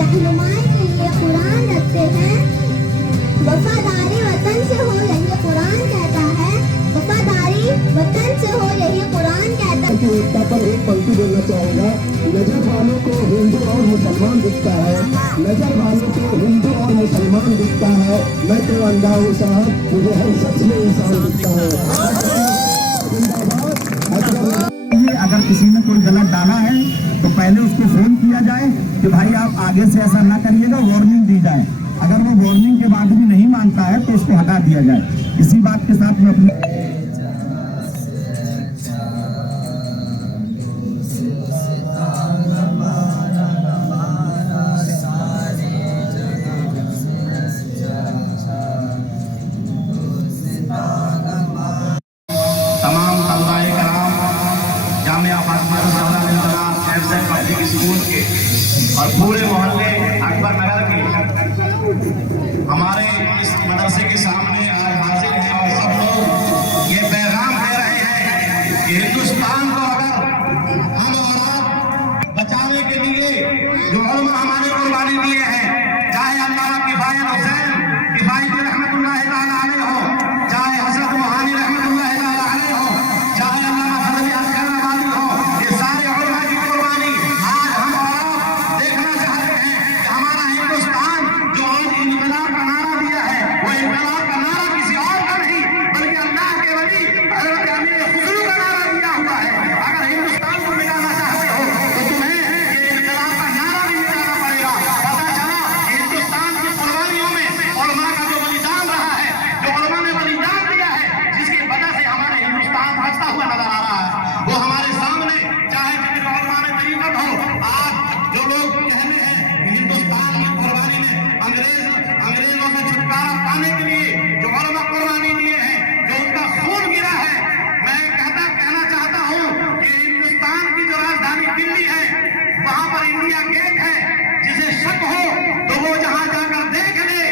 रहनुमाई के लिए कुरान रखते हैं। वफादारी वतन से हो यही कुरान कहता है, वफादारी वतन से हो यही कुरान कहता है। एकता पर एक पंक्ति बोलना चाहूँगा। नजर वालों को हिंदू और मुसलमान दिखता है, नजर वालों को हिंदू और मुसलमान दिखता है, मैं तो अंधा हूँ साहब, मुझे हर शख्स में इंसान दिखता है। अगर किसी ने कोई गलत डाला है तो पहले उसको फोन किया जाए कि भाई आप आगे से ऐसा ना करिएगा, वार्निंग दी जाए। अगर वो वार्निंग के बाद भी नहीं मानता है तो उसको हटा दिया जाए। इसी बात के साथ मैं अपने स्कूल के और पूरे मोहल्ले अकबर नगर के हमारे इस मदरसे के सामने आज हाजिर हैं और सब लोग ये पैगाम दे रहे हैं कि हिंदुस्तान को अगर हम और आप बचाने के लिए जो उलमा हमारे कुर्बानी दिए हैं, चाहे अल्लामा किफायत हुसैन किफायती रहमतुल्लाह तआला अलैह हो, चाहे हजरत मोहानी रहमतुल्लाह तआला अलैह हो, चाहे अल्लामा फजली असगर वाली हो, ये सारे उलमा की कुर्बानी आज हम और आप देखना चाहते हैं कि हमारा हिंदुस्तान जो आज इनकलाब का नारा दिया है, वो इनकलाब का नारा किसी और का नहीं बल्कि अल्लाह के वली हजरत अमीर खुसरू का नारा दिया हुआ है। अगर हिंदुस्तान को मिटाना चाहते हो तो तुम्हें ये इनकलाब का नारा भी मिटाना पड़ेगा। पता चला कि हिंदुस्तान की कुर्बानियों में उलमा का जो बलिदान रहा है, जो उलमा ने बलिदान दिया है, जिसकी वजह से हमारे हिंदुस्तान बचता हुआ नजर आ रहा है, वो हमारे सामने चाहे जितने उलमा में तरीकत हो। आज जो लोग कहते हैं कि हिंदुस्तान की कुर्बानी में अंग्रेजों से छुटकारा पाने के लिए जो उलमा कुर्बानी दिए हैं, जो उनका खून गिरा है, मैं कहना चाहता हूँ कि हिंदुस्तान की जो राजधानी दिल्ली है, वहां पर इंडिया गेट है। जिसे शक हो तो वो जहां जाकर देख ले।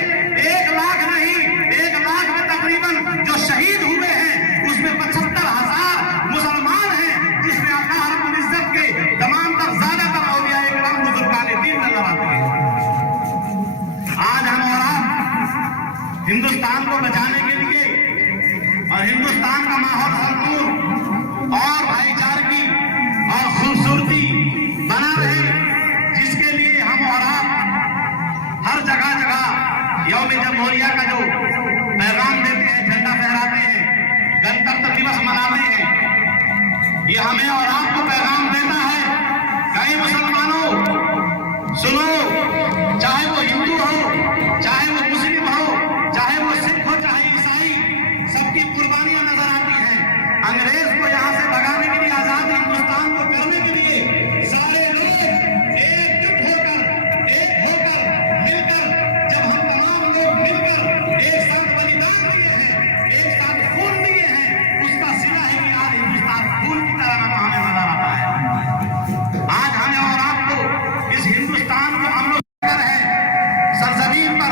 1 लाख नहीं, 1 लाख में तकरीबन जो शहीद हुए हैं उसमें 75,000 मुसलमान हैं, जिसमें अल्लाह रब्बुल इज्जत के तमाम तर ज्यादातर औलिया इकराम बुजुर्गाने दीन नजर आते हैं। आज हम और आप हिंदुस्तान को बचाने के लिए और हिंदुस्तान का माहौल संपूर्ण और भाईचारगी और खूबसूरती बना रहे, जिसके लिए हम और आप हर जगह जगह यौम जमहूरिया का जो पैगाम देते हैं, झंडा फहराते हैं, गणतंत्र दिवस मनाते हैं, ये हमें और आपको पैगाम देता है। कई मुसलमानों सुनो, चाहे वो हिंदू हो, चाहे वो मुस्लिम हो, चाहे वो सिख हो, चाहे ईसाई, सबकी कुर्बानियां नजर आती हैं। अंग्रेज को यहाँ से भगाने के लिए, आजाद हिंदुस्तान को करने के लिए सारे लोग एकजुट होकर, एक होकर, मिलकर, जब हम तमाम लोग मिलकर एक साथ बलिदान दिए हैं, एक साथ खून दिए हैं, उसका सिला है कि आज हिंदुस्तान खून की तरह हमें नजर आता है। आज हमें और आपको इस हिंदुस्तान को हम लोग सरजमीन पर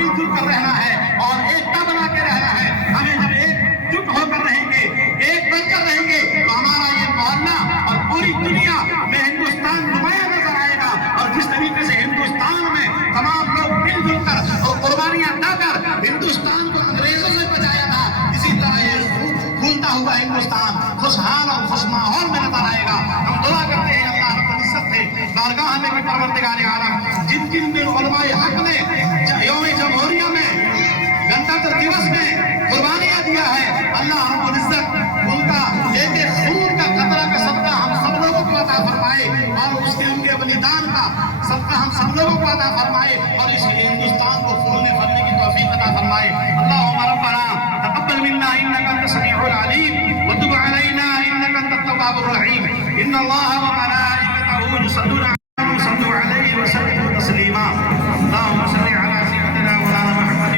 मिलजुल कर रहना है और एकता बना के रहना है। हमें जब एकजुट होकर रहेंगे, एक बनकर रहेंगे, तो हमारा ये मोहल्ला और पूरी दुनिया में हिंदुस्तान नुमाया नजर आएगा। और जिस तरीके से हिंदुस्तान में तमाम लोग मिलजुल कर और कुर्बानियां देकर हिंदुस्तान को अंग्रेजों से बचाया था, इसी तरह ये खुलता हुआ हिंदुस्तान खुशहाल और खुश माहौल में नजर आएगा। हम दुआ करते हैं अल्लाह रब्बुल इज्जत से बारगाह में कि परवरदिगार आलम जिन जिन दिन उलमाए हक ने यौम जमहूरिया में गणतंत्र दिवस में कुर्बानियां दिया है, अल्लाह रब्बुल इज्जत उनका एक एक खून का कतरा का सदका हम सब लोगों को अता फरमाए और उसके उनके बलिदान का सदका हम सब लोगों को अता फरमाए और इस हिंदुस्तान को फूलने फलने की तौफीक अता फरमाए। अल्लाहुम्मा रब्बना तक़ब्बल मिन्ना इन्नका अंतस समीउल अलीम व तुब अलैना इन्नका अंतत तव्वाबुर रहीम। इन्नल्लाह व मलाइकतहु युसल्लूना सल्लु अलैहि व सल्लिमू तस्लीमा। अल्लाहुम्मा सल्लि अला सय्यिदिना मौलाना मुहम्मद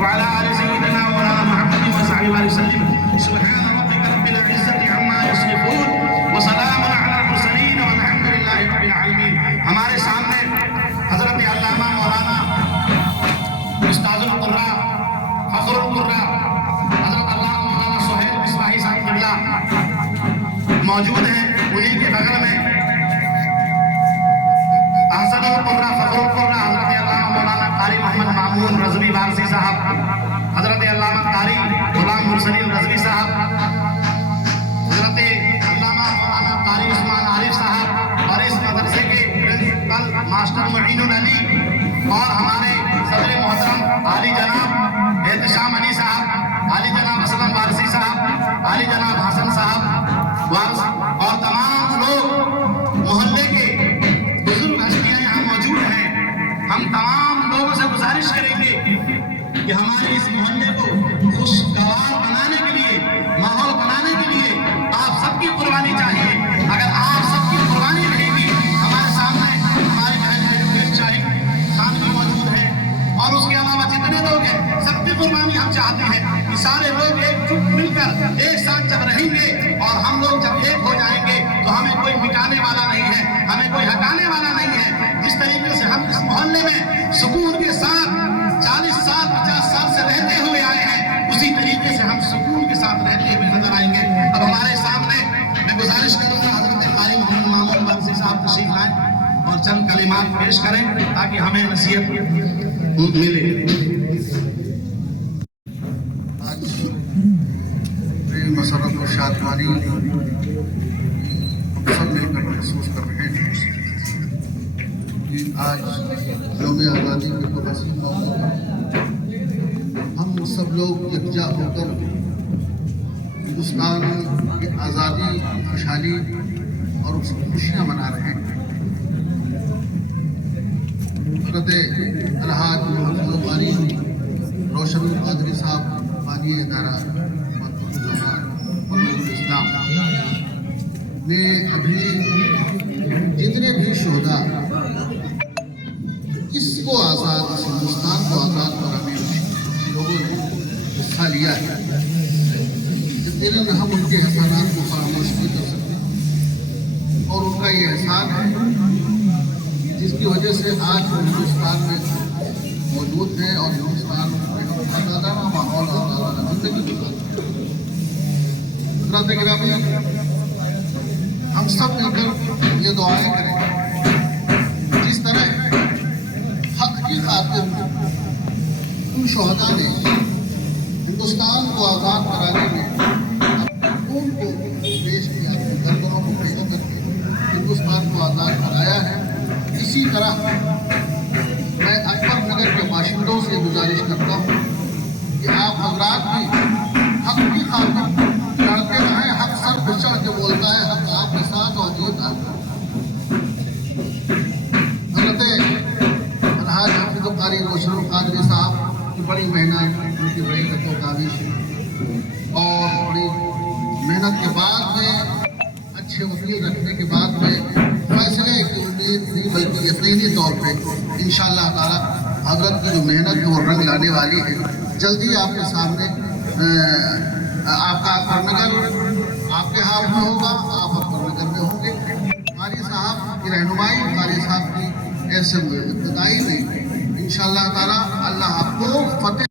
व अला आलि सय्यिदिना मौलाना मुहम्मद व सल्लि व सल्लिम। सुब्हान रब्बिका रब्बिल इज्जति अम्मा यसिफून व सलामुन अलल मुरसलीन वल्हम्दुलिल्लाहि रब्बिल आलमीन। हमारे सामने हजरत अल्लामा मौलाना उस्तादुल कुर्रा फखरुल कुर्रा हजरत अल्लामा मौलाना सुहैल मिसबाही साहब किबला मौजूद हैं। उन्हीं के बगल में अहसनुल कुर्रा फखरुल कुर्रा हजरत अल्लामा मौलाना कारी मोहम्मद मामून रज़वी वारसी साहब, हजरत अल्लामा कारी गुलाम मुरसलीन रज़वी साहब, हजरत अल्लामा मौलाना कारी उस्मान आरिफ साहब और इस मदरसे के प्रिंसिपल मास्टर मुईनुल अली और हमारे सदर मोहतरम आली जनाब एहतशाम अली साहब, आली जनाब असलम वारसी साहब, आली जनाब हसन साहब वारस और तमाम लोग मोहल्ले के बुजुर्ग हस्तियां यहाँ मौजूद हैं। हम तमाम लोगों से गुजारिश करेंगे कि हमारे इस मोहल्ले को खुशगवार बनाने के लिए, माहौल बनाने के लिए आप सबकी कुर्बानी चाहिए। अगर आप सबकी कुर्बानी रहेगी, हमारे सामने हमारे शाही खान भी मौजूद है और उसके अलावा जितने लोग हैं सबकी कुर्बानी हम चाहते हैं कि सारे लोग एकजुट मिलकर एक साथ जब रहेंगे और हम लोग जब एक हो जाएंगे तो हमें कोई मिटाने वाला नहीं है, हमें कोई हटाने वाला नहीं है। जिस तरीके से हम इस मोहल्ले में सुकून के साथ 40 साल 50 साल से रहते हुए आए हैं, उसी तरीके से हम सुकून के साथ रहते हुए नजर आएंगे। अब हमारे सामने मैं गुजारिश करूंगा हजरत कारी मोहम्मद मामून वारसी साहब तशरीफ लाएं और चंद कलिमात पेश करें ताकि हमें नसीहत मिले। आज मसरत और शादमानी हम सब मिलकर महसूस कर रहे हैं कि आज यौम आज़ादी के पुरस्कार मौके पर हम सब लोग यकजा होकर हिंदुस्तान की आज़ादी, खुशहाली और उसकी खुशियाँ मना रहे हैं। हज़रत अलहाज क़ारी रोशनुल क़ादरी साहब बानी इदारा इस्लाम ने अभी जितने भी शोहदा इसको आज़ाद, इस हिंदुस्तान को आज़ाद कराने में लोगों ने हिस्सा लिया है, यकीनन हम उनके एहसानात को फरामोश नहीं कर सकते और उनका ये एहसान है जिसकी वजह से आज हिंदुस्तान में मौजूद हैं और हिंदुस्तान में आज़ादाना माहौल और आज़ादाना ज़िंदगी गुजारते हैं। हम सब मिलकर ये दुआएं करें जिस तरह हक की खातिर उन शोहदा ने हिंदुस्तान को आज़ाद कराने में अपने खून को पेश किया, गर्दनों को पेश करके हिंदुस्तान को आज़ाद कराया है। इसी तरह मैं अकबर नगर के बाशिंदों से गुजारिश करता हूँ कि आप हजरात भी हक की खातिर लड़ते रहें। हक सर पे चढ़ के बोलता है, हक आपके साथ और जीत आपका। हज़रत अलहाज हाफिज़ुल क़ारी रोशनुल क़ादरी साहब की बड़ी मेहनत, उनकी बड़ी काविश और बड़ी मेहनत के बाद में, अच्छे वकील रखने के बाद में फैसले की उम्मीद नहीं बल्कि यकीनी तौर पे इंशाअल्लाह ताला हज़रत की जो मेहनत है वो रंग लाने वाली है। जल्दी आपके सामने आपका अकबर नगर आपके हाथ में होगा, आप अकबर नगर में होंगे। क़ारी साहब की रहनुमाई, क़ारी साहब की ऐसे इब्तिदाई में इंशाअल्लाह ताला अल्लाह आपको फतेह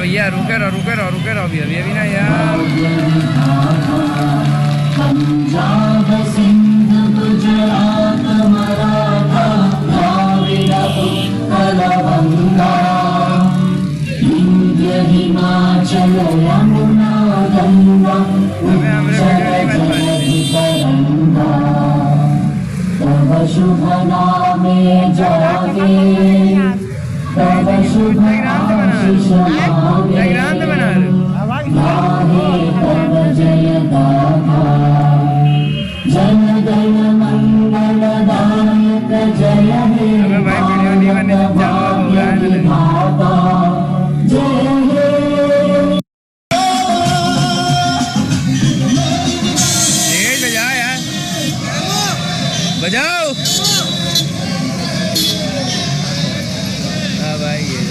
भैया रुके रहो अभी ना यार। पंजाब सिंध गुजरात मराठा द्राविड उत्कल बंगा विंध्य हिमाचल यमुना गंगा जलधि तरंगा तव शुभ नामे जागे तव शुभ आशीष मांगे गाहे तव जय गाथा जन गण मंगल दायक जय हे भारत भाग्य विधाता जय हे बजाओ यार, बजाओ। हाँ भाई ये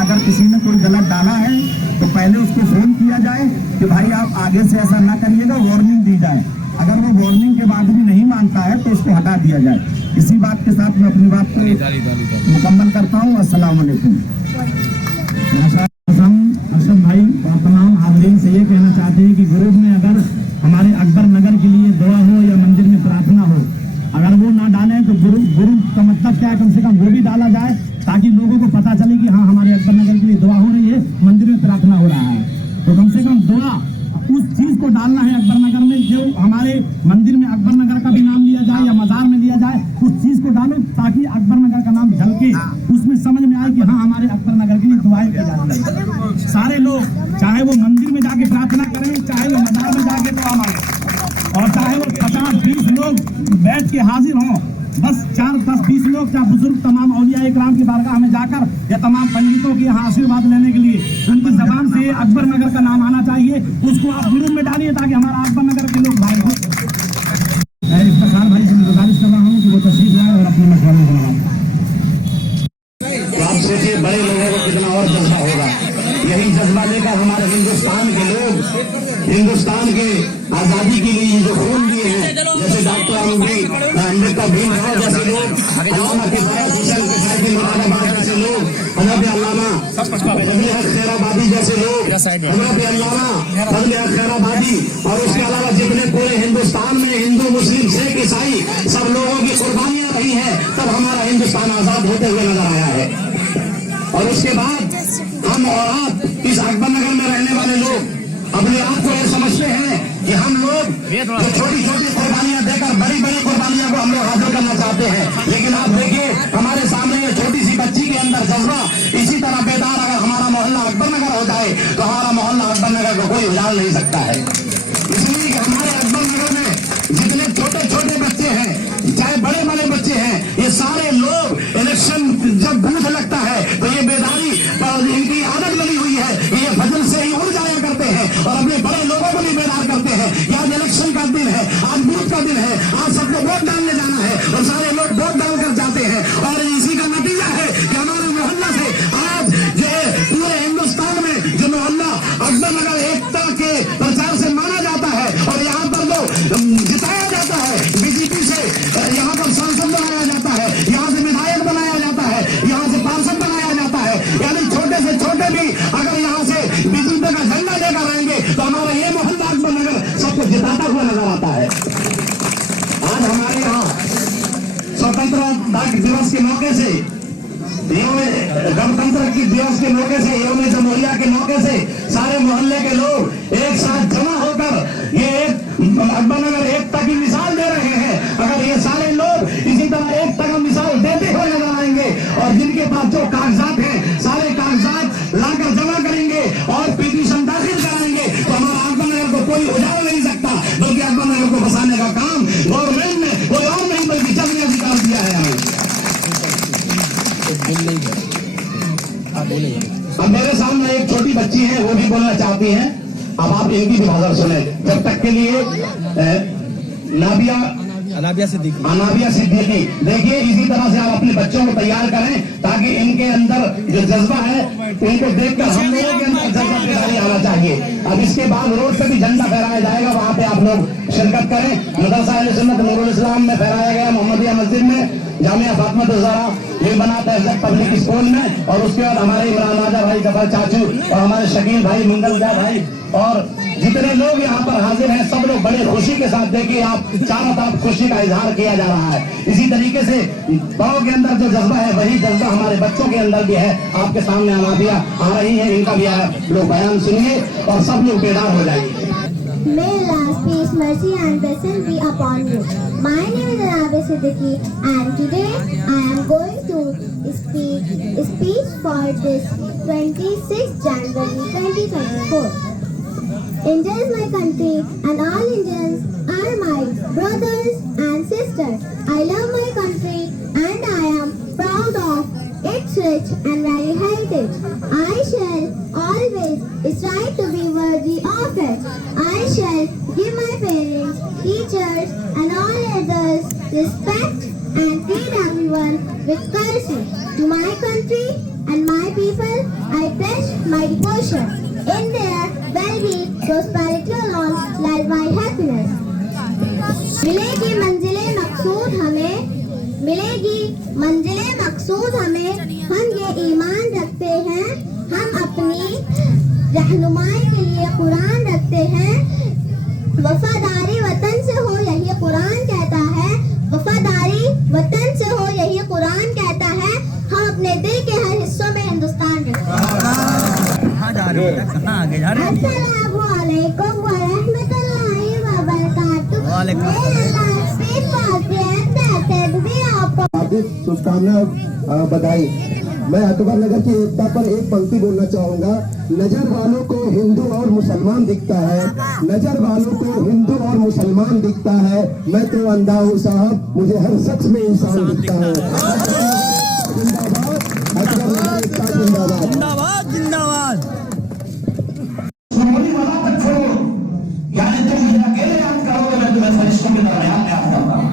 अगर किसी ने कोई गलत डाला है तो पहले उसको फोन किया जाए कि भाई आप आगे से ऐसा ना करिएगा, वार्निंग दी जाए। अगर वो वार्निंग के बाद भी नहीं मानता है तो उसको हटा दिया जाए। इसी बात के साथ मैं अपनी बात को मुकम्मल करता हूँ। अस्सलाम वालेकुम। अरशद भाई और तमाम हाज़रीन से ये कहना चाहते हैं कि ग्रुप में अगर हमारे अकबर नगर के लिए दुआ हो या मंदिर में प्रार्थना हो, अगर वो ना डालें तो गुरु का मतलब क्या है, कम से कम वो भी डाला जाए ताकि लोगों को पता चले कि हाँ हमारे अकबर नगर के लिए दुआ हो रही है, मंदिर में प्रार्थना हो रहा है। तो कम से कम दुआ उस चीज को डालना है अकबर नगर में जो हमारे मंदिर में अकबर नगर का भी नाम लिया जाए या मजार में लिया जाए, उस चीज को डालो ताकि अकबर नगर का नाम झलके, उसमें समझ में आए कि हाँ हमारे अकबर नगर के लिए दुआएं की जा रही है। सारे लोग चाहे वो मंदिर में जाके प्रार्थना करें, चाहे वो मजार में जाके दुआ मांगे, और चाहे वो 50-20 लोग बैठ के हाजिर हों, बस 4-10-20 लोग चाहे बुजुर्ग तमाम औलिया इकराम की बारगाह में जाकर या तमाम पंडितों के यहाँ आशीर्वाद लेने के लिए उनकी जबान से अकबर नगर का नाम आना चाहिए, उसको आप ग्रुप में डालिए ताकि हमारा अकबर नगर के लोग भाई हो। मैं इफ्तिखार भाई से गुजारिश कर रहा हूँ कि वो तशरीफ लाए और अपने मशवरे को लगाएं। तो आप सोचिए बड़े लोगों को कितना और जज्बा होगा। यही जज्बा लेकर हमारे हिंदुस्तान के लोग हिंदुस्तान के आजादी के लिए जो खून दिए हैं, जैसे डॉक्टर अम्बेडकर भीमराव जैसे लोग, अल्लामा किफायत हुसैन किफायती मुरादाबाद जैसे लोग, हजरत अल्लामा फजल हक खैराबादी जैसे लोग, हजरत अल्लामा फजल हक खैराबादी, और उसके अलावा जितने पूरे हिंदुस्तान में हिंदू मुस्लिम सिख ईसाई सब लोगों की कुर्बानियां रही हैं, तब हमारा हिंदुस्तान आजाद होते हुए नजर आया है। और उसके बाद हम और आप इस अकबर नगर में रहने वाले लोग अपने आप को ये समझते हैं कि हम लोग जो छोटी छोटी कुर्बानियां देकर बड़ी बड़ी कुर्बानियां को हम लोग हासिल करना चाहते हैं, लेकिन आप देखिए हमारे सामने ये छोटी सी बच्ची के अंदर जज्बा इसी तरह बेदार अगर हमारा मोहल्ला अकबर नगर हो जाए तो हमारा मोहल्ला अकबर नगर को कोई उजाड़ नहीं सकता है। इसलिए कि हमारे अकबर नगर में जितने छोटे छोटे बच्चे हैं चाहे बड़े बड़े बच्चे हैं, ये सारे लोग इलेक्शन जब बूथ लगता है तो ये बेदारी इनकी आदत बनी हुई है, ये फजल से ही उड़ जाया करते हैं और अपने बड़े लोगों को भी बेदार करते हैं कि आज इलेक्शन का दिन है, आज बूथ का दिन है, आज सबको वोट डालने जाना है, और सारे लोग वोट डालकर जाते हैं। और इसी का नतीजा है कि हमारे मोहल्ला से आज जो पूरे हिंदुस्तान में जो मोहल्ला अकबर नगर एकता के प्रचार से माना जाता है और यहाँ पर जो जिताया जाता है बीजेपी से, यहाँ पर सांसद बनाया जाता है, यहाँ से विधायक बनाया जाता है, यहाँ से पार्षद बनाया जाता है, यानी छोटे से छोटे भी अगर यहाँ से बीजेपी का झंडा लेकर आएंगे तो हमारा ये मोहल्ला अकबर नगर सबको जिताता हुआ नजर आता है। आज हमारे यहाँ स्वतंत्रता दिवस के मौके से, गणतंत्र की दिवस के मौके से, यौम जमहूरिया के मौके से सारे मोहल्ले के लोग एक साथ जमा होकर ये अकबर नगर एकता की मिसाल दे रहे हैं। अगर ये सारे लोग इसी तरह एकता का मिसाल देते हुए नजर आएंगे और जिनके पास जो कागजात हैं सारे कागजात लाकर जमा करेंगे और पिटीशन दाखिल कराएंगे तो हमारा अकबर नगर को कोई उजाड़ नहीं सकता, बल्कि अकबर नगर को बसाने का काम गवर्नमेंट ने कोई और नहीं बल्कि जज ने अधिकार दिया है हमें। अब मेरे सामने एक छोटी बच्ची है, वो भी बोलना चाहती हैं। अब आप इनकी भी भाषा सुने। जब तक के लिए अनाबिया सिद्दीकी, देखिए इसी तरह से आप अपने बच्चों को तैयार करें ताकि इनके अंदर जो जज्बा है इनको देखकर हम लोगों के अंदर जज्बा बेदारी आना चाहिए। अब इसके बाद रोड पे भी झंडा फहराया जाएगा, वहाँ पे आप लोग शिरकत करें। मदरसा अहले सुन्नत नूरुल इस्लाम में फहराया गया, मोहम्मदिया मस्जिद में, जामिया फातिमा ज़हरा ये बना तहज़ीब पब्लिक स्कूल में, और उसके बाद हमारे इमरान राजा भाई, जफर चाचू और हमारे शकील भाई, मंगलजा भाई और जितने लोग यहाँ पर हाजिर हैं सब लोग बड़े खुशी के साथ, देखिए आप चारों तरफ खुशी का इजहार किया जा रहा है। इसी तरीके से बड़ों के अंदर जो जज्बा है वही जज्बा हमारे बच्चों के अंदर भी है। आपके सामने अनाबिया आ रही है, इनका भी लोग बयान सुनिए और सब लोग बेदार हो जाएंगे। May Allah's peace, mercy and blessing be upon you. My name is Anabia Siddiqui and today I am going to speak for this 26th January 2024. India is my country and all Indians are my brothers and sisters. I love my country and I am proud of its rich and varied heritage. I shall always strive to be worthy of it. I shall give my parents, teachers and all others respect and treat everyone with courtesy. To my country and my people, I pledge my devotion. In their well-being, prosperity alone lies my happiness. मिलेगी मंजिले मकसूद हमें, हम ये ईमान रखते हैं, हम अपनी रहनुमाई के लिए कुरान रखते हैं। वफादारी वतन से हो यही कुरान कहता है, वफादारी वतन से हो यही कुरान कहता है। हम अपने दिल के हर हिस्सों में हिंदुस्तान रखते हैं। अस्सलामु अलैकुम व रहमतुल्लाहि व बरकातुहू। हार्दिक शुभकामनाएं, बधाई। मैं अकबर नगर की एकता पर एक पंक्ति बोलना चाहूंगा नजर वालों को हिंदू और मुसलमान दिखता है, नजर वालों को हिंदू और मुसलमान दिखता है। मैं तो अंधा हूँ साहब, मुझे हर शख्स में इंसान दिखता है। जिंदाबाद अकबर नगर एकता, जिंदाबाद जिंदाबाद जिंदाबाद। सुनोनी वाला तक छोड़ो, यानी तुम मुझे अकेले याद करोगे, मैं तुम्हें फरिश्तों के दरमियान में याद करता हूँ।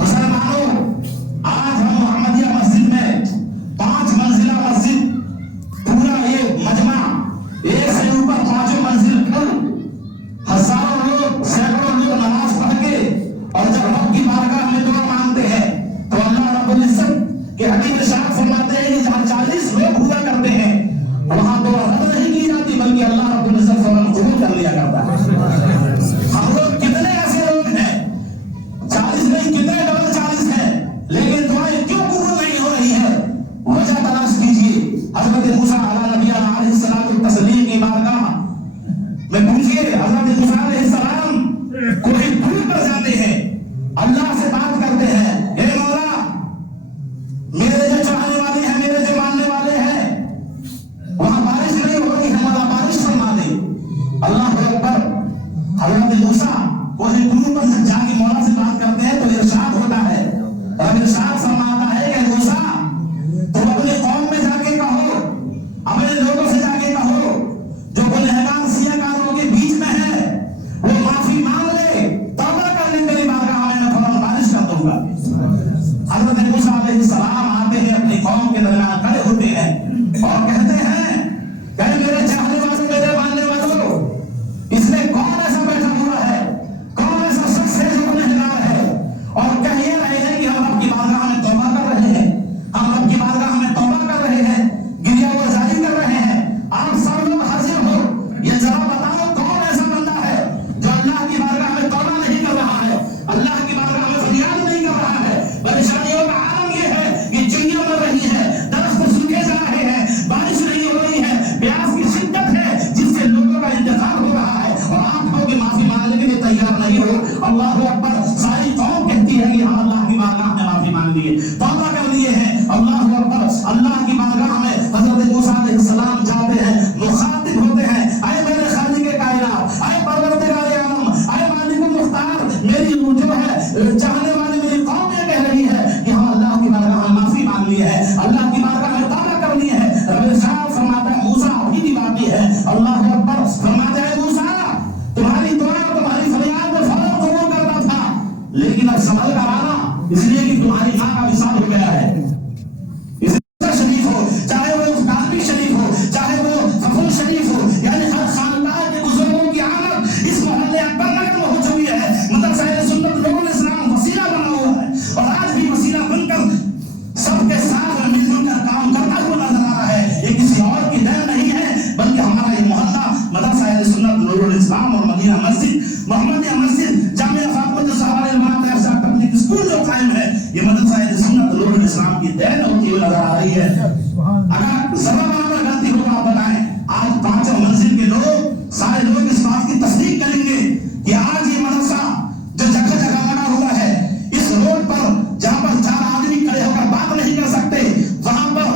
मुसलमानों, आज हम मोहम्मदिया मस्जिद में 5 मंजिला मस्जिद, पूरा ये मजमा, एक से ऊपर 5 मंजिल पर हजारों लोग, सैकड़ों लोग नमाज पढ़ के, और जब रब की बारगाह में दुआ मांगते हैं तो अल्लाह रब्बुल इज्जत के हबीब इरशाद फरमाते हैं कि जहां 40 लोग हुआ करते हैं वहां दुआ रद्द नहीं की जाती, बल्कि अल्लाह रब्बुल इज्जत फौरन कबूल कर लिया करता है। हम लोग कितने ऐसे लोग हैं, 40 नहीं कितने डबल 40 हैं, लेकिन दुआएं क्यों कबूल नहीं हो रही है? वजह तलाश कीजिए। हजरत मूसा अलैहिस्सलाम तस्लीम की बारगाह में पूछिए, हजरत मूसा अलैहिस्सलाम कोई दूर पर जाते हैं, अल्लाह से बात करते हैं, हे मौला मेरे जो चाहने वाले हैं, मेरे जो मानने वाले हैं, वहां बारिश नहीं हो रही है, मौला बारिश फरमा दे। अल्लाह अकबर। हजरत मूसा कोई दूर पर जाके मौला से बात करते हैं तो इरशाद होता है, और इरशाद फरमाता है कि मूसा तुम अपने कौम में जाके कहो, अपने लोगों से जाके कहो, जो गुनहगार सियाकारों के बीच में है वो माफी मांग ले, तौबा कर ले, मेरी बारगाह में मैं फौरन बारिश कर दूंगा। हजरत मूसा अलैहिस्सलाम आते हैं, अपनी कौम के दरमियान खड़े होते हैं और कहते हैं कि मेरे चाहने वालों, मेरे मानने वालों, इसमें कौन ऐसा बैठा हुआ है, कौन ऐसा शख्स है जो गुनहगार है और कह ये रहे हैं कि हम रब की बारगाह में तौबा कर रहे हैं, हम रब की बारगाह में तौबा कर रहे हैं, गिरिया गुजारी कर रहे हैं। आप सब लोग हाजिर हो, ये जरा बताओ कौन ऐसा बंदा है जो अल्लाह की बारगाह में तौबा नहीं कर रहा है, अल्लाह की बारगाह में फरियाद नहीं कर रहा है। परेशानियों का आलम ये है कि चिड़ियां मर रही है, दरख्त सूखे जा रहे हैं, बारिश नहीं हो रही है, प्यास की शिद्दत है जिससे लोगों का इंतजार हो रहा है, और आप लोग की माफी मांगने के लिए तैयार नहीं हो। अल्लाह अकबर। सारी कौम कहती है कि हम अल्लाह की बारगाह में माफी मांग लिए, तौबा कर लिए हैं। अल्लाह अकबर। अल्लाह की बारगाह में हजरत मूसा अलैहिस्सलाम जाते हैं, मुखातिब होते हैं, ऐ मेरे खालिक कायनात, ऐ परवरदिगार आलम, ऐ मालिकुल मुख्तार, मेरी जो है चाहने वाले मेरी कौम ये कह रही है कि हम अल्लाह की बारगाह में माफी मांग लिए है, अल्लाह की बारगाह में तौबा कर लिए है। रब इरशाद फरमाता है मूसा अभी भी बाकी है। अल्लाह अकबर। फरमाता है मूसा तुम्हारी दुआ, तुम्हारी फरियाद में फौरन कबूल करता था, लेकिन अब संभल कर आना, इसलिए कि तुम्हारी मां का विशाल हो गया है। शरीफ हो, चाहे वो काफी शरीफ हो, चाहे वो फफूल शरीफ हो, यानी हर खानदान के बुजुर्गों की आमद इस मोहल्ले अकबर नगर में हो चुकी है। मदरसा सुन्नत नूरुल इस्लाम वसीला बना हुआ है, और आज भी वसीला बनकर सबके साथ मिलजुल कर काम करता हुआ नजर आ रहा है। ये किसी और की देन नहीं है, बल्कि हमारा ये मोहल्ला मदरसा सुन्नत नूरुल इस्लाम और मदीना मस्जिद, मोहम्मदिया मस्जिद, जामिया फातिमा ज़हरा अल-माता पब्लिक स्कूल जो कायम है, ये मदरसा सुन्नत नूरुल इस्लाम की देन होती हुई नजर आ रही है। अगर जरा बराबर गलती हो तो आप बताएं, आज 5 मंजिल के लोग, सारे लोग इस बात की तस्दीक करेंगे कि आज ये मदरसा जो जगह जगह लगा हुआ है, इस रोड पर जहां पर 4 आदमी खड़े होकर बात नहीं कर सकते, वहां पर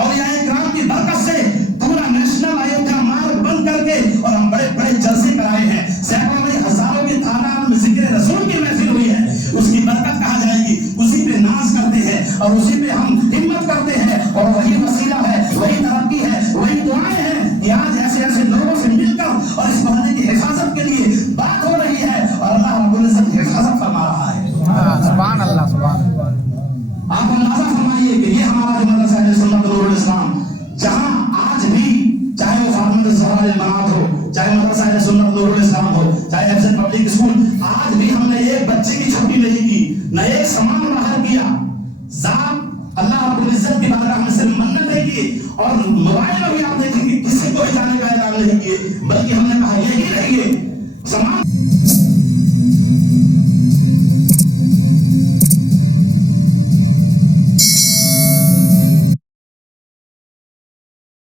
और यहाँ ग्राम की बरकत से पूरा नेशनल अयोध्या मार्ग बंद करके और हम बड़े बड़े जलसे कराए हैं, सैकड़ों में हजारों की तादाद में जिक्र रसूल की महफिल हुई है, उसकी बरकत कहा जाएगी, उसी पे नाज करते हैं और उसी पे हम हिम्मत करते हैं, और वही वसीला है, वही तरक्की है, वही दुआएं हैं कि आज ऐसे ऐसे लोगों से मिलकर और इस मोहल्ले की हिफाजत के लिए बात हो रही है, और अल्लाह रब्बुल इज्जत हिफाजत फरमा रहा है। सुभान अल्लाह, सुभान अल्लाह। आप अंदाजा फरमाइए कि ये हमारा जो मदरसा है सुन्नत नूरुल इस्लाम, जहां आज भी चाहे वो फातिमा ज़हरा अल-मात हो, चाहे मदरसा है सुन्नत नूरुल इस्लाम हो, चाहे एफएस पब्लिक स्कूल, आज भी हमने एक बच्चे की छुट्टी नहीं की, न एक सामान बाहर किया। साहब अल्लाह रब्बुल इज्जत की बारगाह में सिर्फ मन्नत है की, और मोबाइल में भी आप देखेंगे किसी को भी जाने का ऐलान नहीं किए, बल्कि हमने